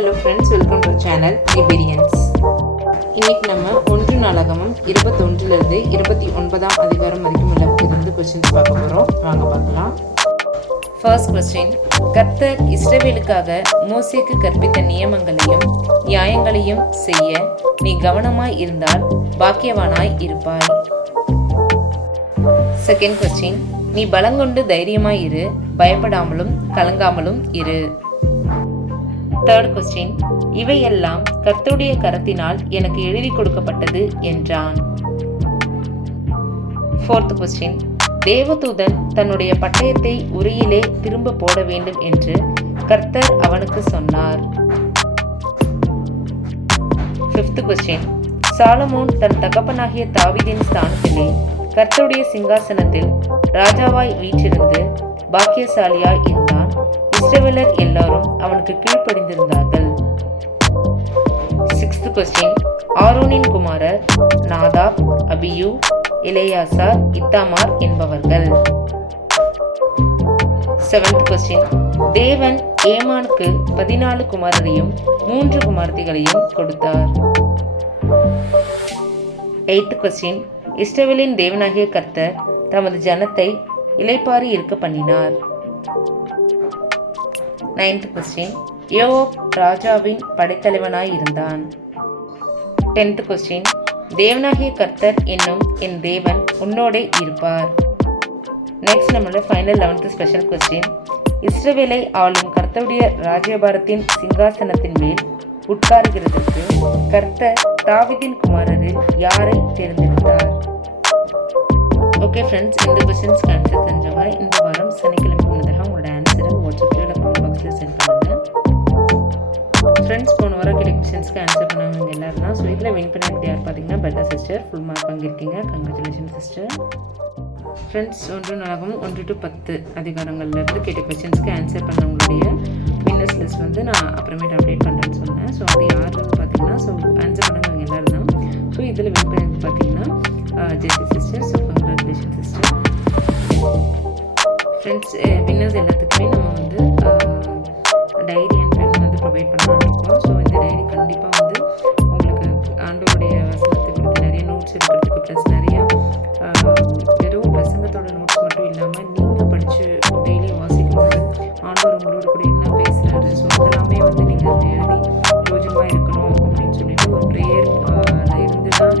Hello friends welcome to channel librarians இன்னைக்கு நம்ம ஒன்று நாடகமும் இருபத்தொன்றிலிருந்து இருபத்தி ஒன்பதாம் அதிகாரம் வரைக்கும் உள்ள இருந்து கொஸ்டின்ஸ் பார்க்க போகிறோம் வாங்க பார்க்கலாம். ஃபர்ஸ்ட் கொஸ்டின் கர்த்தர் இஸ்ரவேலுக்காக மோசேக்கு கற்பித்த நியமங்களையும் நியாயங்களையும் செய்ய நீ கவனமாய் இருந்தால் பாக்கியவானாய் இருப்பாய். செகண்ட் கொஸ்டின் நீ பலங்கொண்டு தைரியமாய் இரு பயப்படாமலும் கலங்காமலும் இரு. தேர்ட் கொஸ்டின் இவையெல்லாம் கர்த்தருடைய கரத்தினால் எனக்கு எழுதி கொடுக்கப்பட்டது என்றான். ஃபோர்த் கொஸ்டின் தேவதூதன் தன்னுடைய பட்டயத்தை உரியிலே திரும்ப போட வேண்டும் என்று கர்த்தர் அவனுக்கு சொன்னார். ஃபிஃப்த் கொஸ்டின் சாலமோன் தன் தகப்பனாகிய தாவிதின் ஸ்தானத்திலே கர்த்தருடைய சிங்காசனத்தில் ராஜாவாய் வீற்றிருந்து பாக்கியசாலியாய் இருந்தான். இஸ்ரவேலர் எல்லாரும் அவனுக்கு கீழ்ப்படிந்திருந்தார்கள். சிக்ஸ்த் கொஸ்டின் ஆரோனின் குமாரர் நாதாப் அபியு இளையாசார் இத்தாமார் என்பவர்கள். செவன்த் கொஸ்டின் தேவன் ஏமானுக்கு பதினாலு குமாரரையும் மூன்று குமார்த்திகளையும் கொடுத்தார். எய்த் கொஸ்டின் இஸ்ரவேலின் தேவனாகிய கர்த்தர் தமது ஜனத்தை இளைப்பாரி இருக்க பண்ணினார். நைன்த் கொஸ்டின் யோப் ராஜாவின் படைத்தலைவனாய் இருந்தான். டென்த் கொஸ்டின் தேவனாகிய கர்த்தர் என்னும் என் தேவன் உன்னோடே இருப்பார். நெக்ஸ்ட் நம்மளோட ஃபைனல் லெவன்த் ஸ்பெஷல் கொஸ்டின் இஸ்ரவேலை ஆளும் கர்த்தருடைய ராஜ்யபாரத்தின் சிங்காசனத்தின் மேல் உட்காருகிறதற்கு கர்த்தர் தாவிதின் குமாரரில் யாரை தேர்ந்தெடுத்தார்? ஓகே ஃப்ரெண்ட்ஸ் இந்த கொஸ்டின்ஸ்க்கு ஆன்சர் தெரிஞ்சவங்க இந்த வாரம் சனிக்கிழமை முன்னதாக கொஷின்ஸ்க்கு ஆன்சர் பண்ணவங்க எல்லாரும் தான். ஸோ இதில் வின் பண்ணிட்டு யார் பார்த்தீங்கன்னா பெட்டா சிஸ்டர் ஃபுல் மார்க் வாங்கியிருக்கீங்க. கங்க்ராச்சுலேஷன் சிஸ்டர் ஃப்ரெண்ட்ஸ் ஒன்று நாளாகவும் ஒன்று டு பத்து அதிகாரங்கள்லேருந்து கேட்ட கொஷின்ஸ்க்கு ஆன்சர் பண்ணவங்களுடைய வின்னர்ஸ் லிஸ்ட் வந்து நான் அப்புறமேட்டு அப்டேட் பண்ணுறேன்னு சொன்னேன். ஸோ அது யாருன்னு பார்த்தீங்கன்னா ஸோ ஆன்சர் பண்ணவங்க எல்லாரும் தான். ஸோ இதில் வின் பண்ணிட்டு பார்த்தீங்கன்னா Jessy sister so congratulation sister friends winners எல்லாத்துக்குமே நம்ம வந்து ப்ளஸ் நிறைய நோட்ஸ் எடுக்கிறதுக்கு ப்ளஸ் நிறையா வெறும் பிரசங்கத்தோட நோட்ஸ் மட்டும் இல்லாமல் நீங்கள் படித்து டெய்லியும் வாசிக்கும்போது ஆண்டவர் உங்களோட கூட என்ன பேசுகிறாரு ஸோ அதெல்லாமே வந்து நீங்கள் எழுதி யோஜமாக இருக்கணும் அப்படின்னு சொல்லிட்டு ஒரு ப்ரேயர் இருந்து தான்